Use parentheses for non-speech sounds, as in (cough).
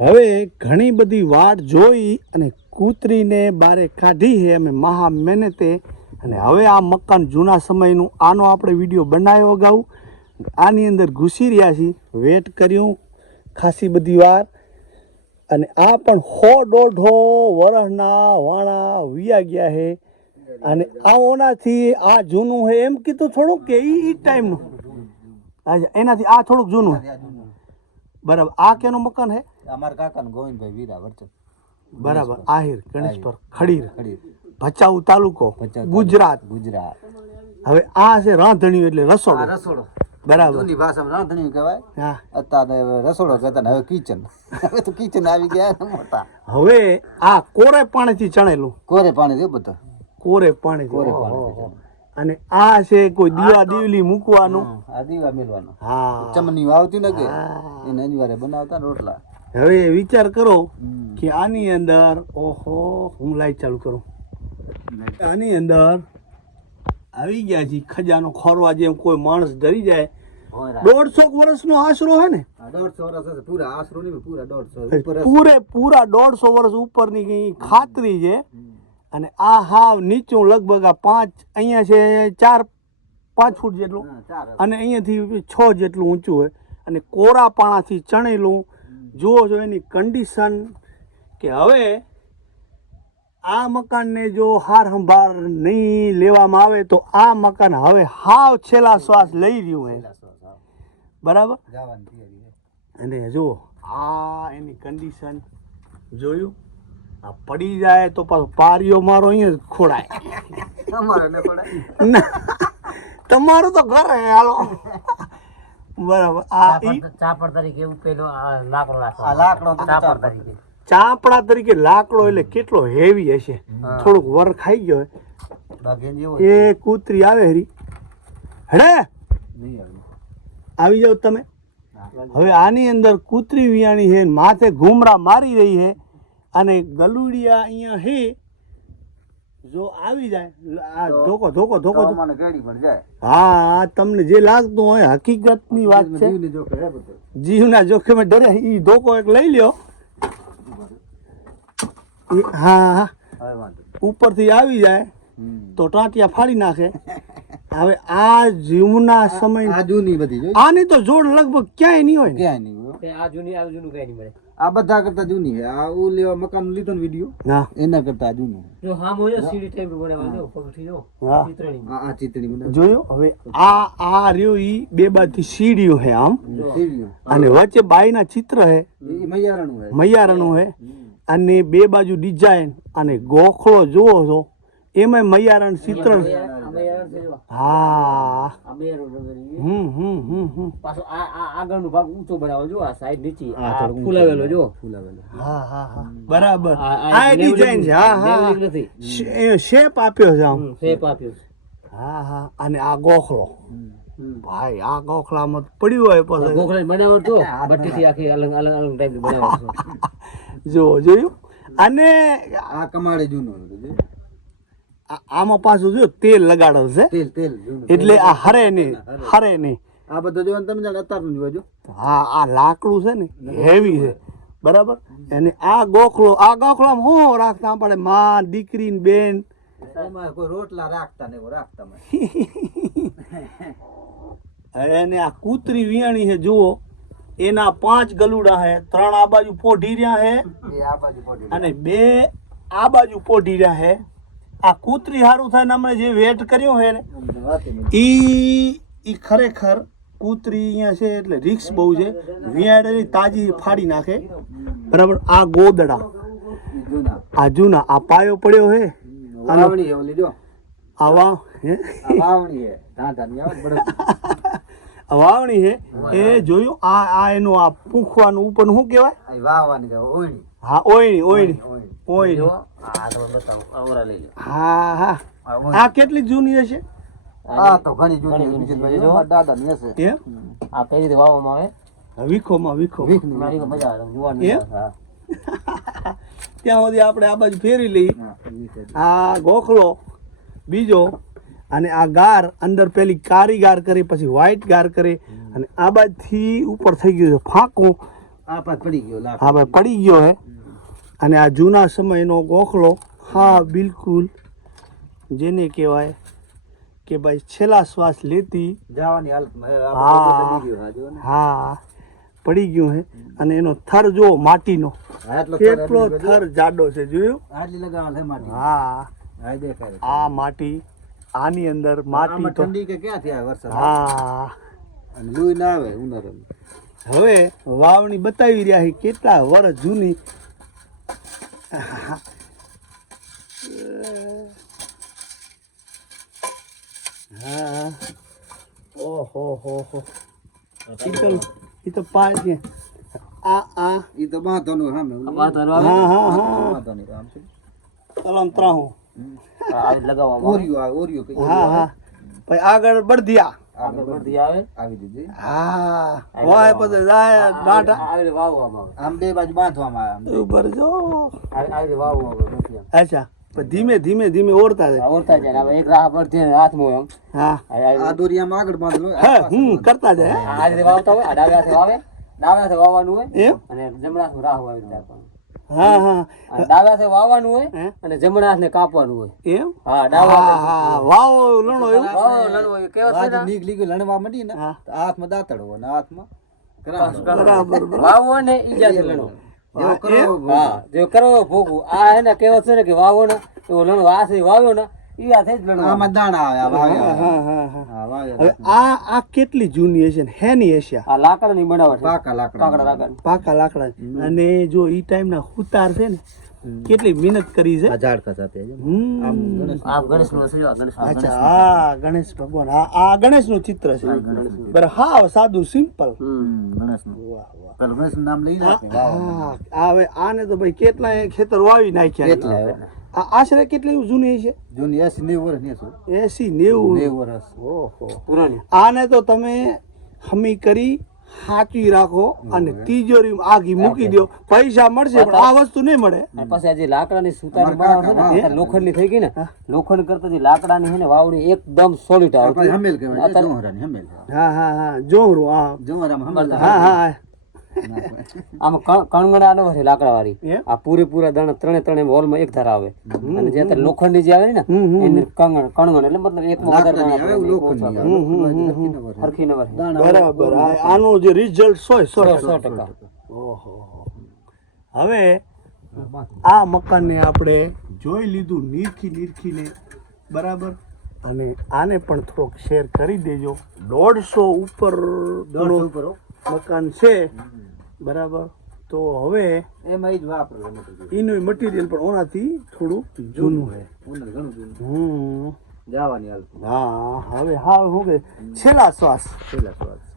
હવે ઘણી બધી વાટ જોઈ અને કૂતરીને બારે કાઢી છે અમે મહા મહેનતે અને હવે આ મકાન જૂના સમયનું આનો આપણે વીડિયો બનાવ્યો અગાઉ. આની અંદર ઘૂસી રહ્યા છીએ. વેટ કર્યું, ખાસી બધી વાર. અને આ પણ હો દોઢો વરહના વાણા વિયા ગયા હે. અને આઓનાથી આ જૂનું હે. એમ કીધું થોડુંક કે એ એ ટાઈમનું. એનાથી આ થોડુંક જૂનું. બરાબર. આ કેનું મકાન છે અમારા કાકા ને ગોવિંદભાઈ વીરા વર્ચન બરાબર. આહિર ગણેશ પર ખડીર. ખડી ભચાઉ તાલુકો ગુજરાત. ગુજરાત. હવે આ છે રાંધણિયું એટલે આ રસોડો. બરાબર. જૂની ભાષામાં રાંધણિયું કહેવાય. હા. અત્યારે રસોડો કહેતા હવે કિચન. હવે તો કિચન આવી ગયા ને મોટા. હવે આ કોરે પાણીથી ચણેલું. કોરે પાણી બધા. કોરે પાણી કોરે પાણી અને આ છે કોઈ દીવા દીવલી મૂકવાનું. આ દીવા મેળવાનું હા. ચમની આવતી ને કે એને અનિવાર્ય બનાવતા રોટલા. હવે વિચાર કરો કે આની અંદર ઓહો હું લાઈટ ચાલુ કરું. આની અંદર આવી ગયા છે ખજાનો ખોરવા જેમ કોઈ માણસ ડરી જાય. દોઢસો વર્ષનો આશરો હે ને? પૂરા પૂરા દોઢસો વર્ષ ઉપરની ખાતરી છે? અને આ હાવ નીચું લગભગ આ પાંચ અહીંયા છે ચાર પાંચ ફૂટ જેટલું. અને અહીંયાથી છ જેટલું ઊંચું હોય. અને કોરા પાણાથી ચણેલું જુઓ છો એની કન્ડિશન કે હવે આ મકાનને જો હાર સંભાર નહીં લેવામાં આવે તો આ મકાન હવે હાવ છેલ્લા શ્વાસ લઈ રહ્યું છે બરાબર. અને જુઓ આ એની કન્ડિશન જોયું? આ પડી જાય તો પાછો પારીઓ મારો અહીંયા ખોડાય. તમારું તો ઘર હાલો. બરાબર. આ ઈ ચાપડ તરીકે ઉપેલો લાકડો રાખો લાકડો ચાપડ તરીકે. ચાપડા તરીકે લાકડો એટલે કેટલો હેવી હશે. થોડુંક વર ખાઈ ગયો એ કૂતરી આવે હરી. હડે! આવી. જાઓ તમે. હવે આની અંદર કૂતરી વિયાણી છે માથે ઘૂમરા મારી રહી છે. અને ગલુડિયા અહીંયા હે જો આવી જાય આ ધોકો ધોકો ધોકો મને ગાડી પણ જાય. હા તમને જે લાગતું હોય હકીકતની વાત છે. જીવને જોખમે ડરે એ ધોકો એક લઈ લ્યો. હા. ઉપરથી આવી જાય તો ટાંટિયા ફાડી નાખે. હવે આ જીવના સમય આ જૂની બધી આની તો જોડ લગભગ ક્યાંય નહીં હોય ક્યાંય નહીં હોય. આ જૂની આ જૂનું કઈ નહીં મળે. આ બધા કરતા જૂની છે. આ ઓ લેવા મકાન લીધો ને વીડિયો હા. એના કરતા જૂનું જો હા મોજો સીડી ટાઈપ બનાવવા જો પગથી જો ચિત્રણી. આ આ ચિત્રી બનાવી. જોયું? હવે આ આ રહ્યો ઈ બે બાજુ સીડીઓ હે આમ. સીડીઓ. અને વચ્ચે બાયના ચિત્ર હે એ મૈયારાનું હે મૈયારણું હે અને બે બાજુ ડિઝાઇન અને ગોખળો જુઓ છો. એમાં મૈયારણ ચિત્ર અમે યાર છે. જો હા. અમે યાર નગરી હમ હમ હમ હમ. પાછો આ આ આગળનો ભાગ ઊંચો બનાવો. જો આ સાઈડ નીચે. આ ફૂલાવેલો જો. ફૂલાવેલો. હા હા હા. બરાબર. આ- આ આ ડિઝાઇન છે. હા હા નથી. શેપ આપ્યો છે આમ. શેપ આપ્યો છે. હા હા. અને આ ગોખલો. ભાઈ આ ગોખલામાં પડ્યું હોય પછી. ગોખલા બનાવો તો ભઠ્ઠીથી આખી અલગ અલગ અલગ ટાઈપ બનાવો જો (laughs) જોયું? અને આ કમાડે જૂનું આમાં પાછું જો તેલ લગાડેલ છે. તેલ તેલ એટલે આ હરે નહીં હરે. નહીં. આ બધું જો તમે જાણે અત્યારનું જોવા જો. હા આ લાકડું છે ને હેવી છે. બરાબર? અને આ ગોખલો આ ગોખલો હું રાખતા? પડે માં દીકરી ને બેન કોઈ રોટલા રાખતા (laughs) ને રાખતા એને અને આ કૂતરી વિયાણી છે જુઓ. એના પાંચ ગલુડા છે ત્રણ આ બાજુ પોઢી રહ્યા છે આ બાજુ અને બે આ બાજુ પોઢી રહ્યા છે. આ કૂતરી સારું થાય ને અમે જે વેટ કર્યો છે ને એ એ ઈ ઈ ખરેખર કૂતરી અહીંયા છે એટલે રિક્સ બહુ છે. વિયાડેલી તાજી ફાડી નાખે. બરાબર? આ ગોદડા. આ જૂના. આ પાયો પડ્યો હે. આવા હે? વાવણી છે એ જોયું? આ આ એનું આ પૂંખવાનું ઉપરનું શું કહેવાય? વાવવાની ઓયણી. હા ઓયણી ઓયણી. ઓયણી હા હા. આ કેટલી જૂની હશે? આ તો ઘણી જૂની ઘણી છે. જૂની છે. જો, મારા દાદાની હશે. આ કઈ રીતે વાવવામાં આવે? વીખોમાં વીખો. મજા આવે હા. (laughs) ત્યાં સુધી આપણે આ બાજુ ફેરી લઈ. આ ગોખલો બીજો અને આ ગાર અંદર પેલી કારી ગાર કરે પછી વ્હાઈટ ગાર કરે અને આ બાજુથી ઉપર થઈ ગયું છે ફાંકું. આ પાછ પડી ગયો હા ભાઈ પડી ગયો હે. અને આ જૂના સમયનો ગોખલો હા બિલકુલ જેને કહેવાય કે ભાઈ છેલ્લા શ્વાસ લેતી. જવાની હાલતમાં હા. પડી ગયો હા જો ને? હા પડી ગયું હે. અને એનો થર જુઓ માટીનો. કેટલો થર જાડો છે જોયું? આટલી લગાવવા છે માટી? હા. હા આ માટી આની અંદર માટી તો ઠંડી કે ક્યાં થયા વરસાદ? હા. અને લૂઈ ના આવે ઉનાળામાં. હવે વાવણી બતાવી રહ્યા છે કેટલા વર્ષ જૂની. હા. ઓહો હો હો. એ તો પાંચ છે. આ આ. એ તો બાંધવાનું સામે. હા હા હા. છે. ત્રાહું. આગળ બળદિયા. આગળ બળદી આવે? આવી દીધી. હા. વાય પછી જાય દાંઠા આવી વાવવામાં આવે. આમ બે બાજુ બાંધવામાં આવે ઉપર જો. આવી આવી વાવવામાં આવે અચ્છા. ધીમે ધીમે ધીમે ઓરતા જાય. ઓરતા જાય હવે એક રાહ પડતી હાથમાં હા. આ- દોરિયામાં આગળ બાંધેલો હા કરતા જાય આ- આ રીતે વાવતા હોય આ ડાબે હાથે વાવે. ડાબે હાથે વાવવાનું હોય એમ? અને જમણા રાહ વાવી રીતે આપવાનું. હા હા. હાથે વાવવાનું હોય અને જમણા હાથને કાપવાનું હોય. એમ? હા ડાબા હા હાથે વાવો લણો એવું? વાવો, લણવો છે ને? માંડી ને હાથમાં દાંતડો હાથમાં બરાબર. બરાબર. વાવો ને લણવો જેવો કરો હા જો કરો ભોગવું. આ હે ને કેવો છે ને કે વાવો ને એવો લણવો આ છે વાવ્યો ને ઈ હાથે જ લણવો આમાં દાણા આવે આ હા હા હા હા. આ આ કેટલી જૂની હશે ને? હેની હશે આ? આ લાકડાની બનાવટ પાકા લાકડા. પાકા લાકડા. અને જો ઈ ટાઈમના હુતાર છે ને કેટલી મહેનત કરી છે. ઝાડકા સાથે આ ગણેશનો છે આ ગણેશ અચ્છા હા ગણેશ ભગવાન. હા આ ગણેશનું ચિત્ર છે. બરાબર. હા સાદું સિમ્પલ. ગણેશનું. વાહ વાહ. પેલું ગણેશનું નામ લઈ નાખે. હવે આને તો ભાઈ કેટલા ખેતર વાવી નાખ્યા કેટલા આ આશરે કેટલી જૂની છે? જૂની એસી નેવું વર્ષ ને એસી નેવું? નેવું વર્ષ. ઓહો. પુરાણી આને તો તમે હમી કરી સાચવી રાખો અને તિજોરી આગી મૂકી દો. પૈસા મળશે પણ આ વસ્તુ નહીં મળે. પછી આ જે લાકડાની સુતારી બનાવે છે ને લોખંડની થઈ ગઈ ને લોખંડ કરતા જે લાકડાની છે ને વાવડી એકદમ સોલિડ આવે હમેલ કહેવાય જોહરાની હમેલ. હા હા હા. જોરું હા જોહરામાં હમેલ. હા હા. આમાં કણ- કણગણા નો છે લાકડા વાળી આ પૂરેપૂરા દાણા ત્રણે ત્રણે હોલમાં એક ધારા આવે. અને જે અત્યારે લોખંડની જે આવે ને એની કણગણ કણગણ એટલે મતલબ એક. હરખી ન બરાબર. આનું જે રિઝલ્ટ સો સો. સો ટકા. ઓહો. હવે આ મકાનને આપણે જોઈ લીધું નીરખી નીરખીને. બરાબર? અને આને પણ થોડોક શેર કરી દેજો. દોઢસો ઉપર દોઢસો ઉપર મકાન છે. બરાબર? તો હવે એમાં જ વાપરો એનું મટીરિયલ પણ ઓનાથી થોડું જૂનું છે. ઘણું જૂનું. હમ. જવાની હાલ હા હવે હા હું કે છેલ્લા શ્વાસ. છેલ્લા શ્વાસ.